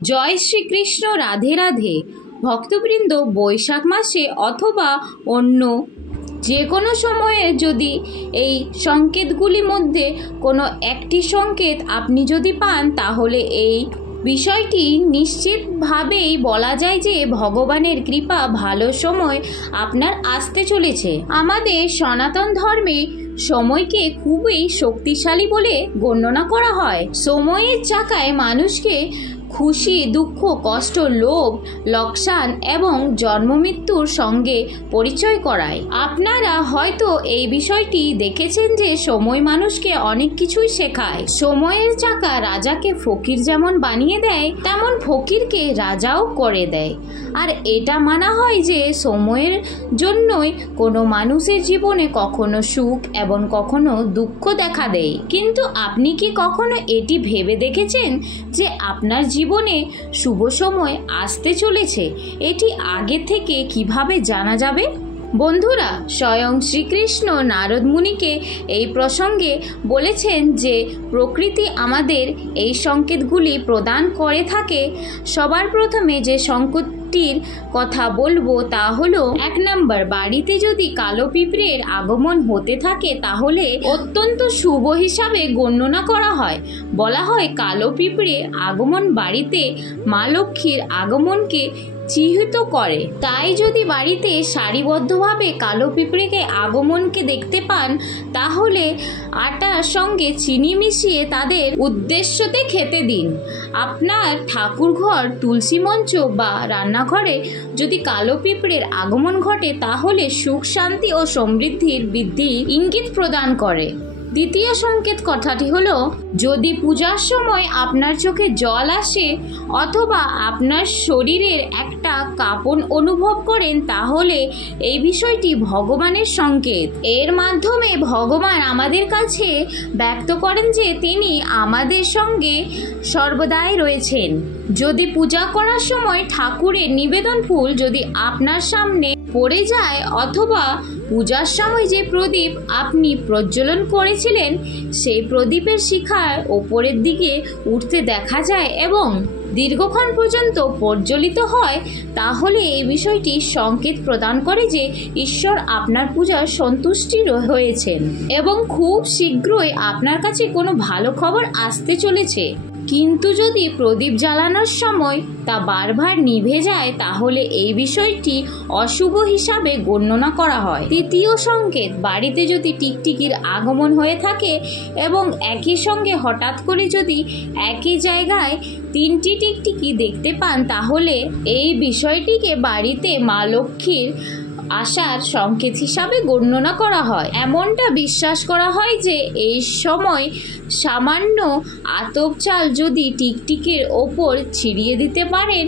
জয় শ্রীকৃষ্ণ, রাধে রাধে। ভক্তবৃন্দ, বৈশাখ মাসে অথবা অন্য যে কোনো সময়ে যদি এই সংকেতগুলির মধ্যে কোনো একটি সংকেত আপনি যদি পান, তাহলে এই বিষয়টি নিশ্চিতভাবেই বলা যায় যে ভগবানের কৃপা, ভালো সময় আপনার আসতে চলেছে। আমাদের সনাতন ধর্মে সময়কে খুবই শক্তিশালী বলে গণ্যনা করা হয়। সময়ের চাকায় মানুষকে খুশি, দুঃখ, কষ্ট, লোভ, লোকসান এবং জন্মমৃত্যুর সঙ্গে পরিচয় করায়। আপনারা হয়তো এই বিষয়টি দেখেছেন যে সময় মানুষকে অনেক কিছুই শেখায়। সময়ের চাকা রাজাকে ফকির যেমন বানিয়ে দেয়, তেমন ফকিরকে রাজাও করে দেয়। আর এটা মানা হয় যে সময়ের জন্যই কোনো মানুষের জীবনে কখনো সুখ এবং কখনো দুঃখ দেখা দেয়। কিন্তু আপনি কি কখনো এটি ভেবে দেখেছেন যে আপনার জীবনে শুভ সময় আসতে চলেছে? এটি আগে থেকে কিভাবে জানা যাবে? বন্ধুরা, স্বয়ং শ্রীকৃষ্ণ নারদ মুনিকে এই প্রসঙ্গে বলেছেন যে প্রকৃতি আমাদের এই সংকেতগুলি প্রদান করে থাকে। সবার প্রথমে যে সংকেতটির কথা বলবো তা হলো 1 নম্বর, বাড়িতে যদি কালো পিঁপড়ের আগমন হতে থাকে তাহলে অত্যন্ত শুভ হিসাবে গণ্যনা করা হয়। বলা হয় কালো পিঁপড়ে আগমন বাড়িতে মা লক্ষ্মীর আগমনকে চিহ্নিত করে। তাই যদি বাড়িতে সারিবদ্ধভাবে কালো পিঁপড়েকে আগমনকে দেখতে পান, তাহলে আটার সঙ্গে চিনি মিশিয়ে তাদের উদ্দেশ্যতে খেতে দিন। আপনার ঠাকুরঘর, তুলসী মঞ্চ বা রান্নাঘরে যদি কালো পিঁপড়ের আগমন ঘটে, তাহলে সুখ, শান্তি ও সমৃদ্ধির বৃদ্ধির ইঙ্গিত প্রদান করে। দ্বিতীয় সংকেত কথাটি হলো, যদি পূজার সময় আপনার চোখে জল আসে অথবা আপনার শরীরের একটা কাঁপন অনুভব করেন, তাহলে এই বিষয়টি ভগবানের সংকেত। এর মাধ্যমে ভগবান আমাদের কাছে ব্যক্ত করেন যে তিনি আমাদের সঙ্গে সর্বদাই রয়েছেন। যদি পূজা করার সময় ঠাকুরের নিবেদন ফুল যদি আপনার সামনে পড়ে যায় অথবা পূজার সময় যে প্রদীপ আপনি প্রজ্বলন করেছিলেন সেই প্রদীপের শিখার ওপরের দিকে উঠতে দেখা যায় এবং দীর্ঘক্ষণ পর্যন্ত প্রজ্বলিত হয়, তাহলে এই বিষয়টি সংকেত প্রদান করে যে ঈশ্বর আপনার পূজার সন্তুষ্টি হয়েছেন এবং খুব শীঘ্রই আপনার কাছে কোনো ভালো খবর আসতে চলেছে। কিন্তু যদি প্রদীপ জ্বালানোর সময় তা বারবার নিভে যায়, তাহলে এই বিষয়টি অশুভ হিসাবে গণ্যনা করা হয়। তৃতীয় সংকেত, বাড়িতে যদি টিকটিকির আগমন হয়ে থাকে এবং একই সঙ্গে হঠাৎ করে যদি একই জায়গায় 3টি টিকটিকি দেখতে পান, তাহলে এই বিষয়টিকে বাড়িতে মা লক্ষ্মীর আসার সংকেত হিসাবে গণ্যনা করা হয়। এমনটা বিশ্বাস করা হয় যে এই সময় সামান্য আতপ চাল যদি টিকটিকের ওপর ছিটিয়ে দিতে পারেন,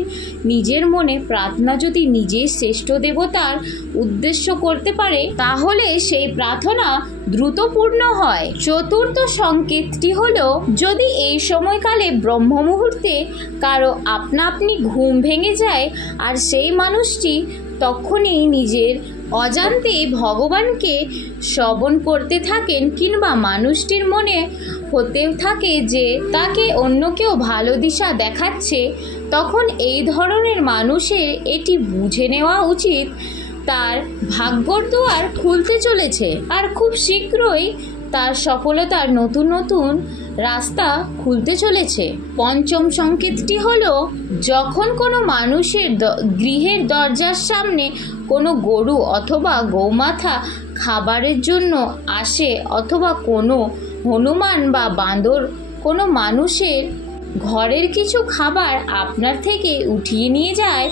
নিজের মনে প্রার্থনা যদি নিজের শ্রেষ্ঠ দেবতার উদ্দেশ্য করতে পারে, তাহলে সেই প্রার্থনা দ্রুত পূর্ণ হয়। চতুর্থ সংকেতটি হলো, যদি এই সময়কালে ব্রহ্ম মুহূর্তে কারো আপনা আপনি ঘুম ভেঙে যায় আর সেই মানুষটি তখনই নিজের অজান্তে ভগবানকে শ্রবণ করতে থাকেন কিংবা মানুষটির মনে হতে থাকে যে তাকে অন্য কেউ ভালো দিশা দেখাচ্ছে, তখন এই ধরনের মানুষের এটি বুঝে নেওয়া উচিত তার ভাগ্যর দুয়ার খুলতে চলেছে আর খুব শীঘ্রই তার সফলতার নতুন নতুন রাস্তা খুলতে চলেছে। পঞ্চম সংকেতটি হলো, যখন কোনো মানুষের গৃহের দরজার সামনে কোনো গরু অথবা গৌমাথা খাবারের জন্য আসে অথবা কোনো হনুমান বা বাঁদর কোনো মানুষের ঘরের কিছু খাবার আপনার থেকে উঠিয়ে নিয়ে যায়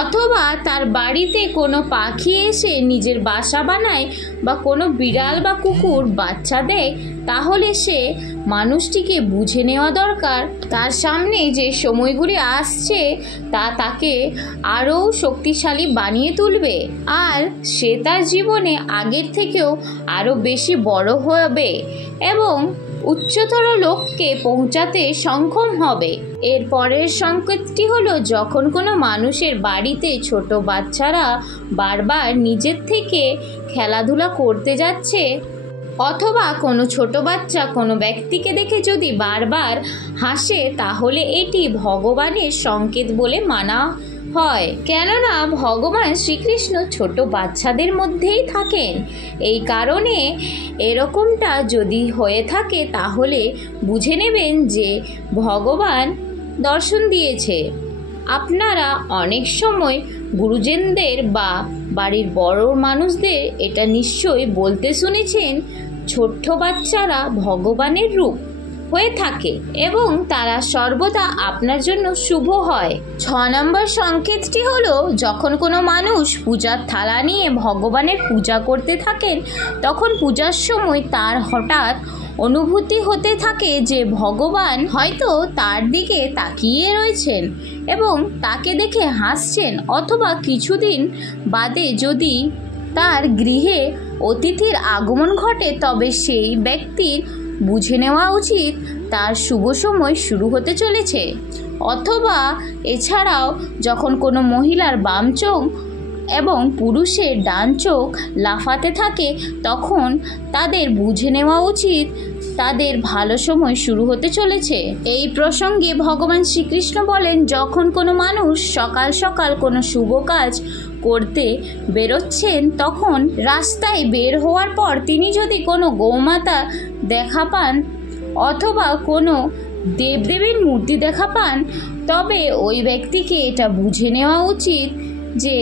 অথবা তার বাড়িতে কোনো পাখি এসে নিজের বাসা বানায় বা কোনো বিড়াল বা কুকুর বাচ্চা দেয়, তাহলে সে মানুষটিকে বুঝে নেওয়া দরকার তার সামনে যে সময়গুলি আসছে তা তাকে আরও শক্তিশালী বানিয়ে তুলবে আর সে তার জীবনে আগের থেকেও আরও বেশি বড় হবে এবং উচ্চতর লক্ষ্যে পৌঁছাতে সক্ষম হবে। এর পরের সংকেতটি হলো, যখন কোনো মানুষের বাড়িতে ছোট বাচ্চারা বারবার নিজের থেকে খেলাধুলা করতে যাচ্ছে অথবা কোনো ছোট বাচ্চা কোনো ব্যক্তিকে দেখে যদি বারবার হাসে তাহলে এটি ভগবানের সংকেত বলে মানা হয়। কেননা ভগবান শ্রীকৃষ্ণ ছোট বাচ্চাদের মধ্যেই থাকেন। এই কারণে এরকমটা যদি হয়ে থাকে তাহলে বুঝে নেবেন যে ভগবান দর্শন দিয়েছে। আপনারা অনেক সময় গুরুজনদের বা বাড়ির বড় মানুষদের এটা নিশ্চয়ই বলতে শুনেছেন, ছোট্ট বাচ্চারা ভগবানের রূপ হয়ে থাকে এবং তারা সর্বদা আপনার জন্য শুভ হয়। 6 নম্বর সংকেতটি হলো, যখন কোনো মানুষ পূজার থালা নিয়ে ভগবানের পূজা করতে থাকেন তখন পূজার সময় তার হঠাৎ অনুভূতি হতে থাকে যে ভগবান হয়তো তার দিকে তাকিয়ে রয়েছেন এবং তাকে দেখে হাসছেন, অথবা কিছুদিন বাদে যদি তার গৃহে অতিথির আগমন ঘটে তবে সেই ব্যক্তির বুঝে নেওয়া উচিত তার শুভ সময় শুরু হতে চলেছে। অথবা এছাড়াও যখন কোনো মহিলার বাম চোখ এবং পুরুষের ডান চোখ লাফাতে থাকে তখন তাদের বুঝে নেওয়া উচিত তাদের ভালো সময় শুরু হতে চলেছে। এই প্রসঙ্গে ভগবান শ্রীকৃষ্ণ বলেন, যখন কোনো মানুষ সকাল সকাল কোনো শুভ কাজ করতে বেরোচ্ছেন তখন রাস্তায় বের হওয়ার পর তিনি যদি কোনো গৌমাতা দেখা পান অথবা কোনো দেবদেবীর মূর্তি দেখা পান তবে ওই ব্যক্তিকে এটা বুঝে নেওয়া উচিত যে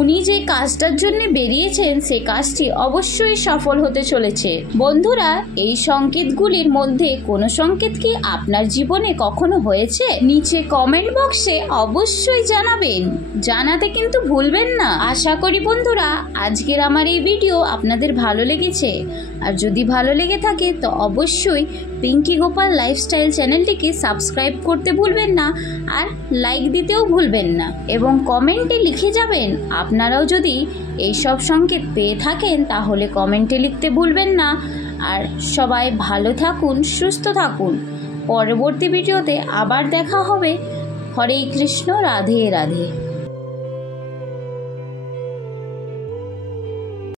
উনি যে কাজটার জন্য বেরিয়েছেন সে কাজটি অবশ্যই সফল হতে চলেছে। বন্ধুরা, এই সংকেতগুলির মধ্যে কোনো সংকেত কি আপনার জীবনে কখনো হয়েছে? নিচে কমেন্ট বক্সে অবশ্যই জানাবেন, জানাতে কিন্তু ভুলবেন না। আশা করি বন্ধুরা আজকের আমার এই ভিডিও আপনাদের ভালো লেগেছে, আর যদি ভালো লেগে থাকে তো অবশ্যই পিঙ্কি গোপাল লাইফস্টাইল চ্যানেলটিকে সাবস্ক্রাইব করতে ভুলবেন না, আর লাইক দিতেও ভুলবেন না, এবং কমেন্টে লিখে যাবেন আপনারাও যদি এই সব সংকেত পেয়ে থাকেন তাহলে কমেন্টে লিখতে ভুলবেন না। আর সবাই ভালো থাকুন, সুস্থ থাকুন। পরবর্তী ভিডিওতে আবার দেখা হবে। হরে কৃষ্ণ, রাধে রাধে।